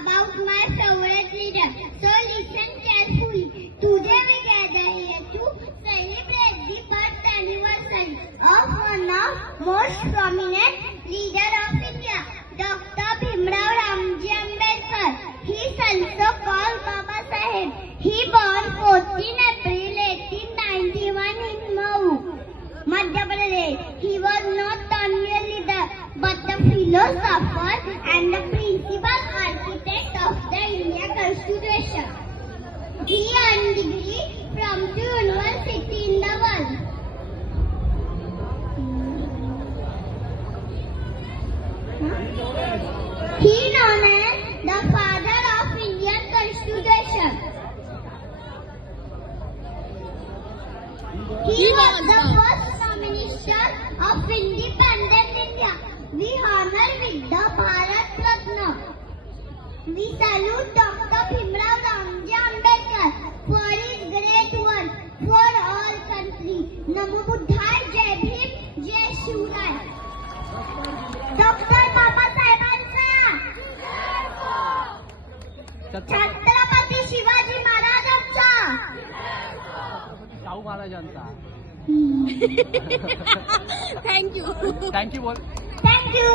about my favorite leader. So listen carefully. Today we gather here to celebrate the birth anniversary of one of most prominent leader of India, Dr. Bhimrao Ramji Ambedkar. He is also called Baba Saheb. He born 14 April 1891 in Mau, Madhya Pradesh. He was not only a leader but the philosopher and the principal architect of the Indian Constitution. He earned degree from two universities in the world. He known as the father of Indian Constitution. He was the first Prime Minister of independent India. We honor with the Bharat Ratna. We salute Dr. Bhimrao Ramji Ambedkar for his great work for all countries. Namo Buddhaya, Jai Bhim, Jai Shivrai. Dr. बाबासाहेबांचा Chhatrapati Shivaji महाराजांचा शाहू महाराजांचा thank you thank you बोल thank you